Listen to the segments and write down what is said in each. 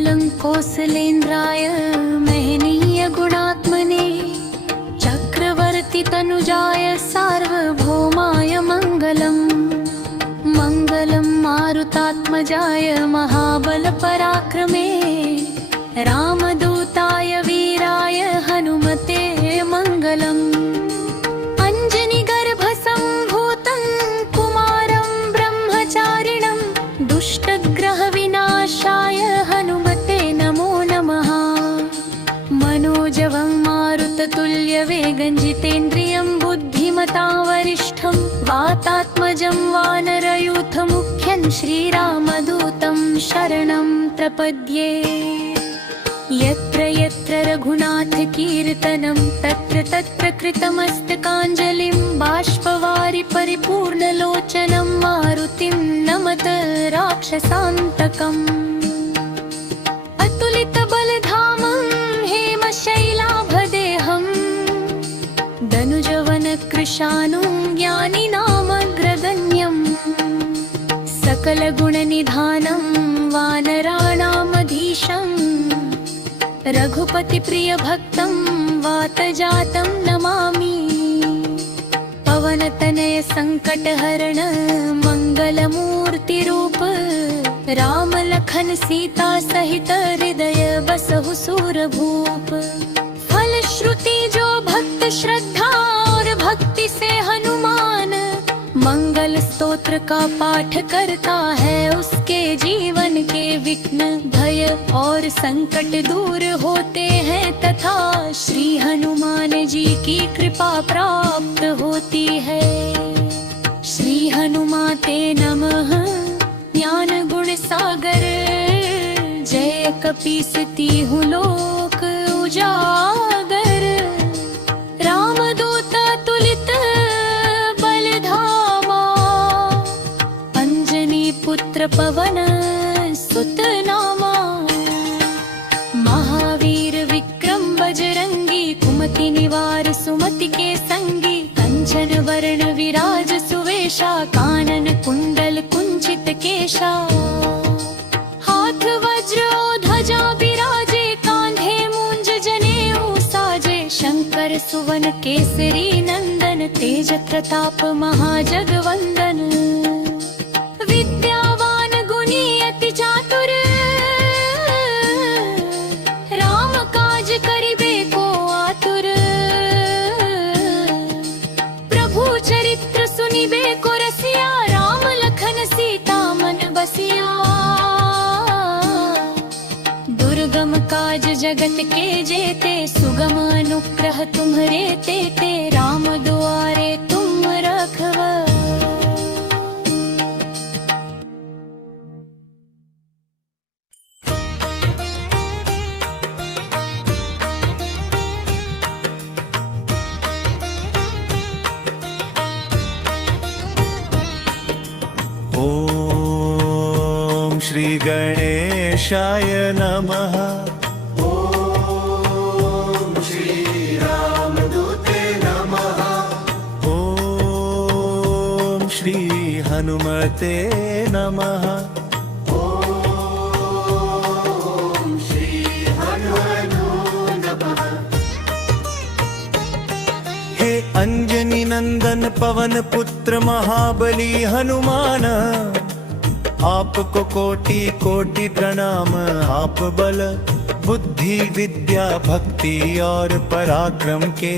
मङ्गलं कौसलेन्द्राय महनीय गुणात्मने चक्रवर्ति तनुजाय सार्वभौमाय मङ्गलम्। मङ्गलं मारुतात्मजाय महाबल पराक्रमे रामदूताय वीराय हनुमते मङ्गलम्। अञ्जनिगर्भसम्भूतं कुमारं ब्रह्मचारिणं दुष्टग्रहविनाशाय हनुमते नमो नमः। मनोजवं मारुततुल्यवेगं जितेन्द्रियं बुद्धिमतां वरिष्ठं वातात्मजं वानरयूथमुख्यं श्रीरामदूतं शरणं प्रपद्ये। यत्र यत्र रघुनाथकीर्तनं तत्र तत्र कृतमस्तकाञ्जलिं बाष्पवारि परिपूर्णलोचनं मारुतिं नमत राक्षसान्तकम्। अतुलितबलधामं हेमशैलाभदेहं दनुजवनकृशानुं ज्ञानिनामग्रगण्यम्। सकलगुणनिधानं वानराणामधीशम् रघुपतिप्रियभक्तं वातजातं नमामि। पवनतनय संकटहरण मङ्गलमूर्तिरूप रामलखन सीता सहित हृदय बसहु सूरभूप। फलश्रुति जो भक्त श्रद्धा और भक्ति से हनुमान मंगल स्तोत्र का पाठ करता है उसके जीवन के विघ्न भय और संकट दूर होते हैं तथा श्री हनुमान जी की कृपा प्राप्त होती है। श्री हनुमाते नमः। ज्ञान गुण सागर जय कपीसती हूँ लोक उजागर। रामदूत तुलित पुत्र पवन सुत नामा। महावीर विक्रम बजरंगी कुमति निवार सुमति के संगी। कंचन वर्ण विराज सुवेशा कानन कुंडल कुंचित केशा। हाथ वज्र ध्वजा बिराजे कांधे मूंज जनेऊ साजे। शंकर सुवन केसरी नंदन तेज प्रताप महाजगवंदन। विद्यावान गुणी अति चातुर राम काज करिबे को आतुर। प्रभु चरित्र सुनिबे को रसिया राम लखन सीता मन बसिया। दुर्गम काज जगत के जेते सुगम अनुग्रह तुम्हरे तेते। राम दुआरे तुम रखवा। ॐ श्री गणेशाय नमः। ॐ श्री रामदूते नमः। ॐ श्री हनुमते नमः। ॐ श्री हनुमते नमः। हे अंजनी नंदन पवन पुत्र महाबली हनुमान। आपको कोटि कोटि प्रणाम। आप बल बुद्धि विद्या भक्ति और पराक्रम के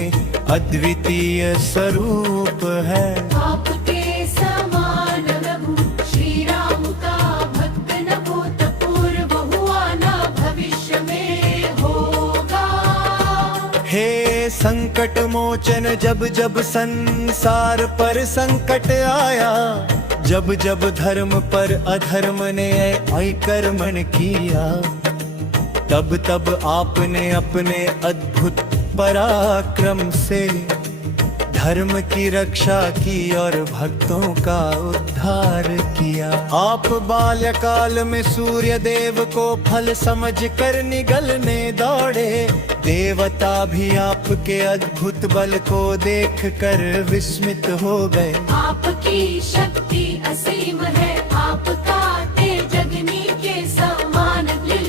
अद्वितीय स्वरूप है। आपके समान प्रभु श्री राम का भक्त न भूतपूर्व हुआ न भविष्य में होगा। हे संकट मोचन जब जब संसार पर संकट आया। जब जब धर्म पर अधर्म ने अकर्मण किया। तब तब आपने अपने अद्भुत पराक्रम से धर्म की रक्षा की और भक्तों का उद्धार किया। आप बाल्यकाल में सूर्य देव को फल समझ कर निगलने दौड़े। देवता भी आपके अद्भुत बल को देख कर विस्मित हो गए। आपकी शक्ति असीम है। आपका तेज अग्नि के समान लिल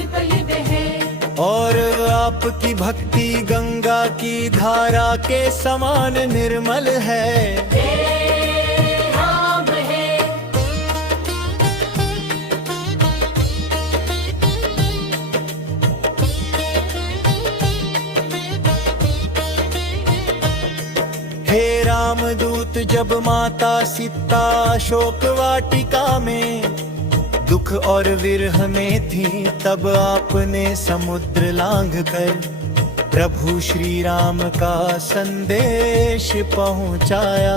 आपकी भक्ति गंगा की धारा के समान निर्मल है। राम है हे रामदूत, जब माता सीता अशोक वाटिका में दुख और विरह में थी, तब आपने समुद्र लांघ कर प्रभु श्री राम का संदेश पहुंचाया।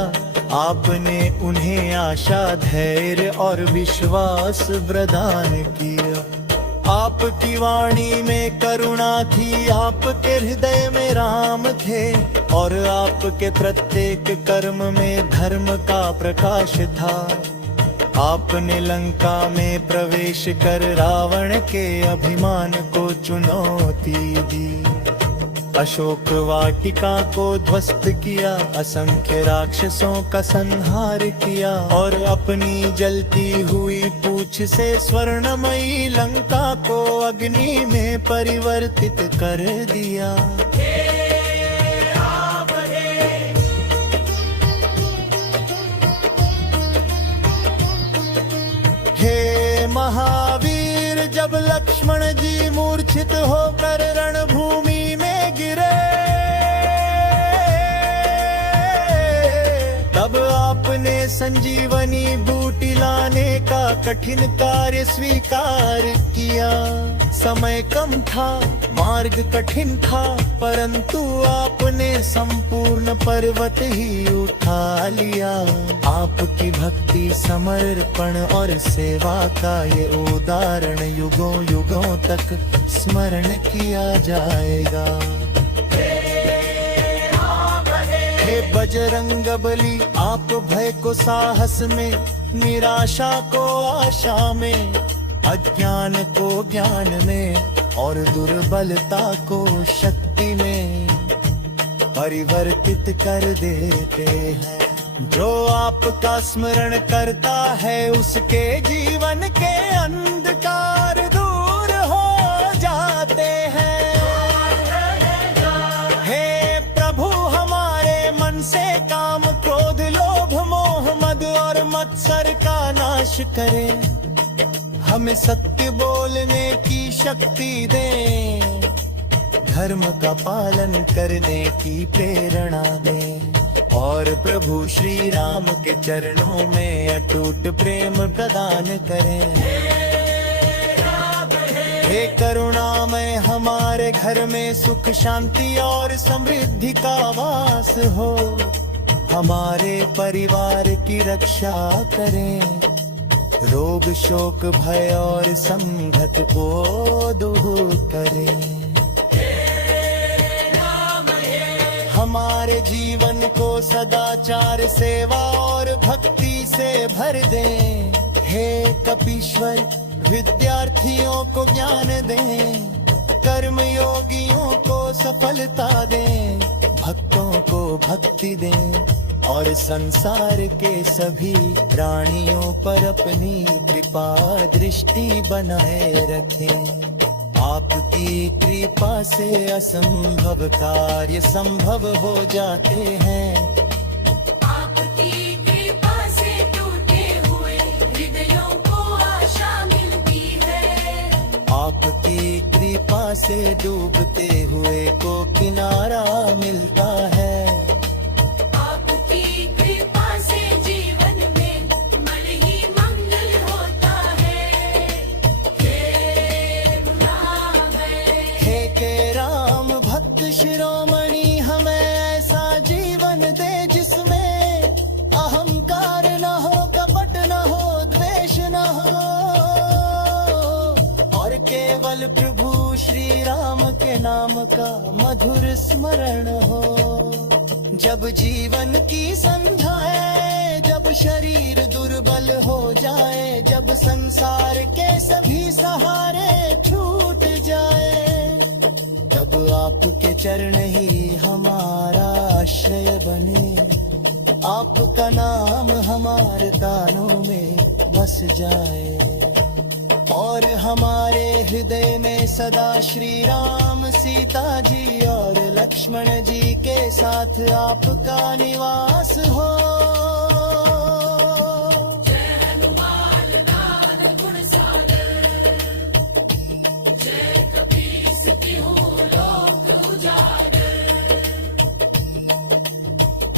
आपने उन्हें आशा, धैर्य और विश्वास प्रदान किया। आपकी वाणी में करुणा थी, आपके हृदय में राम थे, और आपके प्रत्येक कर्म में धर्म का प्रकाश था। आपने लंका में प्रवेश कर रावण के अभिमान को चुनौती दी, अशोक वाटिका को ध्वस्त किया, असंख्य राक्षसों का संहार किया, और अपनी जलती हुई पूंछ से स्वर्णमयी लंका को अग्नि में परिवर्तित कर दिया। हे महावीर, जब लक्ष्मण जी मूर्छित होकर रणभूमि में गिरे, तब आपने संजीवनी बूटी लाने का कठिन कार्य स्वीकार किया। समय कम था, मार्ग कठिन था, परंतु आपने संपूर्ण पर्वत ही उठा लिया। आपकी भक्ति, समर्पण और सेवा का ये उदाहरण युगों युगों तक स्मरण किया जाएगा। हे बजरंग बली, आप भय को साहस में, निराशा को आशा में, अज्ञान को ज्ञान में, और दुर्बलता को शक्ति में परिवर्तित कर देते हैं। जो आपका स्मरण करता है, उसके जीवन के अंधकार दूर हो जाते हैं। हे प्रभु, हमारे मन से काम, क्रोध, लोभ, मोह, मद और मत्सर का नाश करें। हमें सत्य बोलने की शक्ति दें, धर्म का पालन करने की प्रेरणा दें, और प्रभु श्री राम के चरणों में अटूट प्रेम प्रदान करें। हे करुणामय, हमारे घर में सुख, शांति और समृद्धि का वास हो। हमारे परिवार की रक्षा करें, रोग, शोक, भय और संकट को दूर करें। हमारे जीवन को सदाचार, सेवा और भक्ति से भर दें। हे कपीश्वर, विद्यार्थियों को ज्ञान दें, कर्म योगियों को सफलता दें, भक्तों को भक्ति दें, और संसार के सभी प्राणियों पर अपनी कृपा दृष्टि बनाए रखें। आपकी कृपा से असंभव कार्य संभव हो जाते हैं। आपकी कृपा से टूटे हुए हृदयों को आशा मिलती है। आपकी कृपा से डूबते हुए को किनारा मिलता है। आपकी कृपा से जीवन में मन ही मंगल होता है। हे के राम भक्त शिरोमणि, हमें ऐसा जीवन दे जिसमें अहंकार न हो, कपट न हो, द्वेष न हो, और केवल प्रभु श्री राम के नाम का मधुर स्मरण हो। जब जीवन की संध्या है, जब शरीर दुर्बल हो जाए, जब संसार के सभी सहारे छूट जाए, तब आपके चरण ही हमारा आश्रय बने। आपका नाम हमारे कानों में बस जाए, और हमारे हृदय में सदा श्री राम सीता जी और लक्ष्मण जी के साथ आपका निवास हो।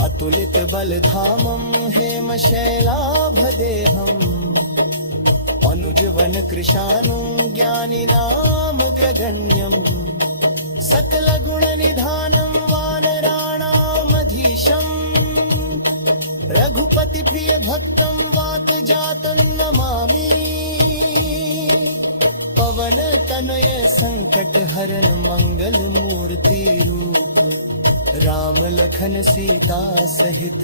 अतुलित बलधामं हेम शैलाभदेहम् अनुजवन कृशानुं ज्ञानिनामग्रगण्यम् सकलगुणनिधानं वानराणामधीशम् रघुपति प्रिय भक्तं वातजातं नमामि। पवन तनय संकट हरन मंगल मूर्ति रूप राम लखन सीता सहित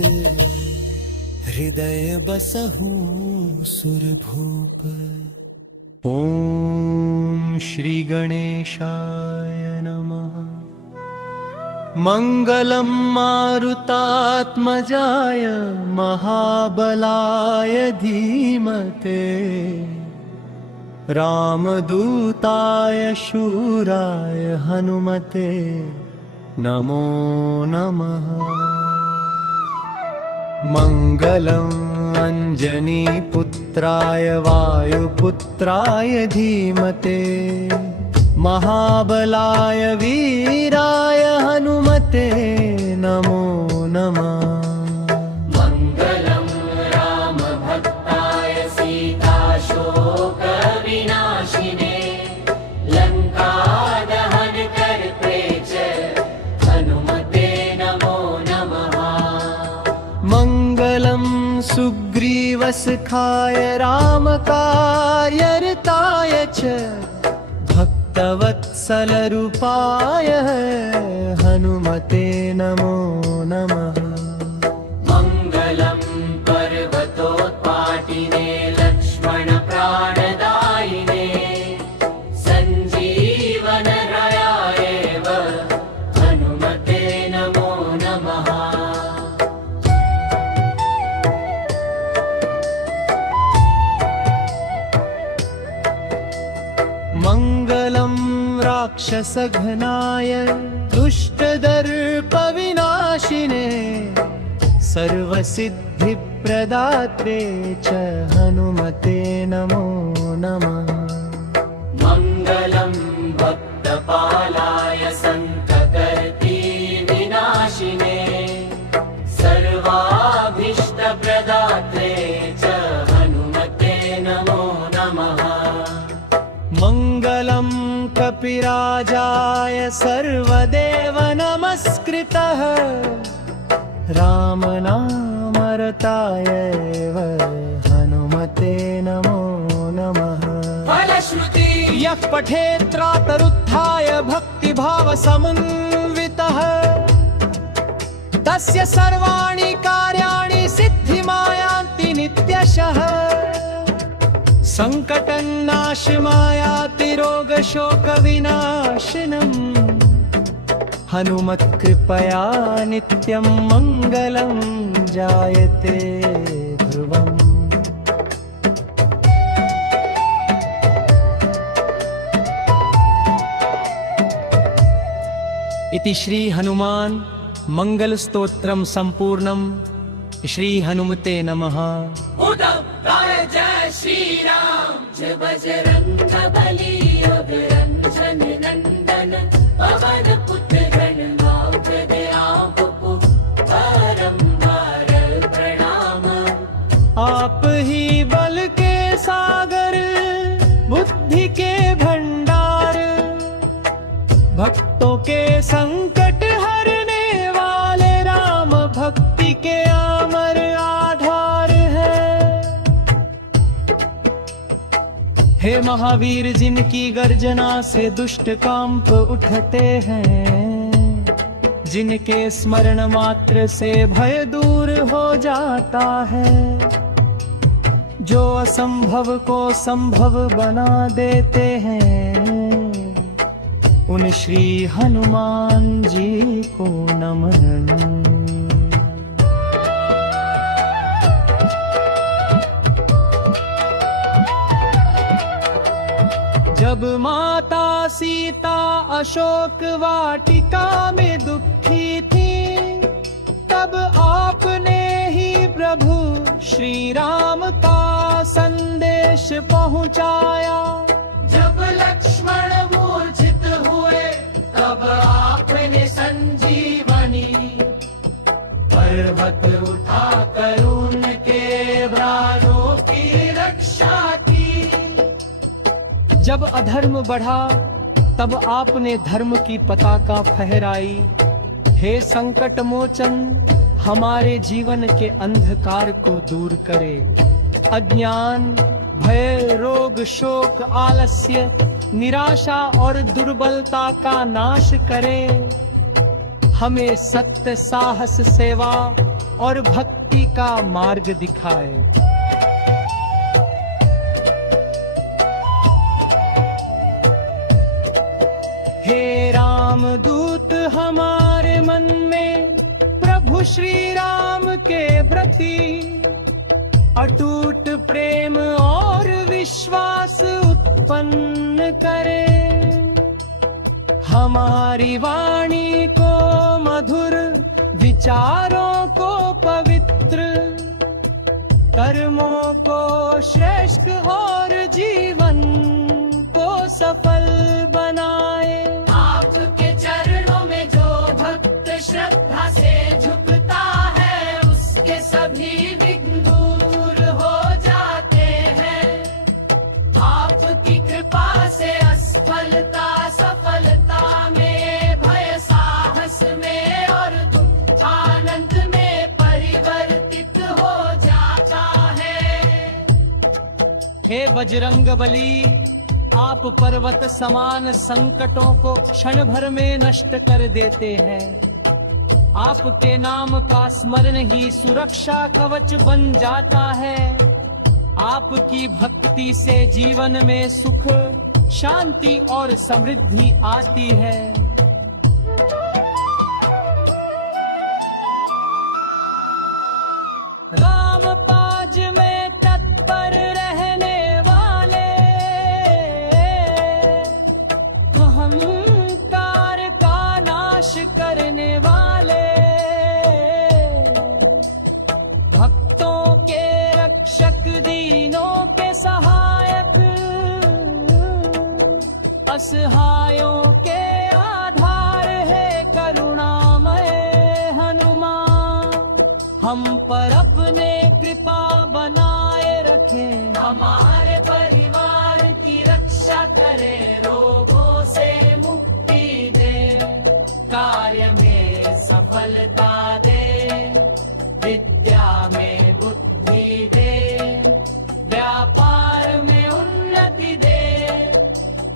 हृदय बसहु सुरभूप। ओम श्री गणेशाय नमः। मंगलम मारुतात्मजाय महाबलाय धीमते रामदूताय शूराय हनुमते नमो नमः। मंगलम् अंजनीपुत्राय वायुपुत्राय धीमते महाबलाय वीराय हनुमते नमो नमः। मंगलम् रामभक्ताय सीताशोकविनाशिने लङ्कादहनकर्त्रे च हनुमते नमो नमः। मंगलम् सुग्रीवसखाय रामकार्यरताय च भक्तवत्सलरूपाय हनुमते नमो नमः। मंगलम् पर्वतोत्पाटिने लक्ष्मणप्राणदायिने सञ्जीवनरायाय हनुमते नमो नमः। मंगलम् राक्षसघ्नाय दुष्टदर्पविनाशिने सर्वसिद्धिप्रदात्रे च हनुमते नमो नमः। मंगलम् भक्तपालाय संकटहर्त्री विनाशिने सर्वाभीष्टप्रदात्रे च हनुमते नमो नमः। मंगलम् कपिराजाय सर्वदेव नमस्कृतः रामनामरताय हनुमते नमो नमः। फलश्रुति यः पठेत्रातरुत्थाय भक्तिभावसमन्वितः तस्य सर्वाणि कार्याणि सिद्धिमायान्ति नित्यशः। संकटन्नाशमायाति रोगशोकविनाशनम् हनुमत्कृपया नित्यं मङ्गलं जायते ध्रुवम्। इति श्री हनुमान मंगल स्तोत्रम संपूर्णम। श्री हनुमते नमः। उदम गाय जय श्री राम जय बजरंग बली अभयंजन नंदन पवन पुत्र गणनाथ दयापु बारंबार प्रणाम। आप ही बल के सागर बुद्धि के भंडार भक्तों के संकट हरने वाले राम भक्ति के अमर आधार है। हे महावीर जिनकी गर्जना से दुष्ट कांप उठते हैं जिनके स्मरण मात्र से भय दूर हो जाता है जो असंभव को संभव बना देते हैं उन श्री हनुमान जी को नमन। जब माता सीता अशोक वाटिका में दुखी थी, तब आपने ही प्रभु श्री राम का संदेश पहुंचाया। जब लक्ष्मण मूर्छित हुए तब आपने संजीवनी पर्वत उठाकर उनके प्राणों की रक्षा की। जब अधर्म बढ़ा तब आपने धर्म की पताका फहराई। हे संकट मोचन, हमारे जीवन के अंधकार को दूर करे। अज्ञान, भय, रोग, शोक, आलस्य, निराशा और दुर्बलता का नाश करे। हमें सत्य, साहस, सेवा और भक्ति का मार्ग दिखाए। हे रामदूत, हमारे मन में प्रभु श्री राम के प्रति अटूट प्रेम और विश्वास उत्पन्न करे। हमारी वाणी को मधुर, विचारों को पवित्र, कर्मों को श्रेष्ठ और जीवन को सफल बनाए। आपके चरणों में जो भक्त श्रद्धा से झुकता है, उसके सभी विघ्न दूर हो जाते हैं। आपकी कृपा से असफलता सफलता में, भय साहस में और दुख आनंद में परिवर्तित हो जाता है। हे बजरंग बली, आप पर्वत समान संकटों को क्षण भर में नष्ट कर देते हैं। आपके नाम का स्मरण ही सुरक्षा कवच बन जाता है। आपकी भक्ति से जीवन में सुख, शांति और समृद्धि आती है। राम पाज में तत्पर रहने वाले, अहंकार का नाश करने वाले, भक्तों के रक्षक, दीनों के सहायक, असहायों के आधार है करुणामय हनुमान। हम पर अपने कृपा बनाए रखें, हमारे परिवार की रक्षा करे, रोगों से मुक्ति दे, कार्य में सफलता दे, विद्या में बुद्धि दे, व्यापार में उन्नति दे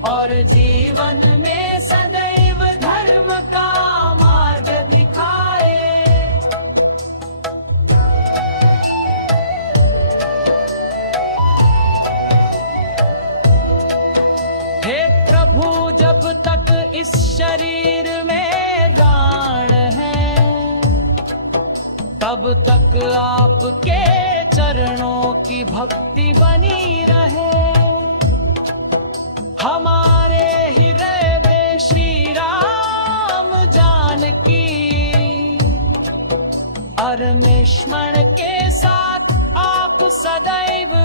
और जीवन में सदैव धर्म का मार्ग दिखाए। हे प्रभु, जब तक इस शरीर में प्राण है, तब तक आपके चरणों की भक्ति बनी रहे। हमारे हृदय में श्री राम जानकी और लक्ष्मण के साथ आप सदैव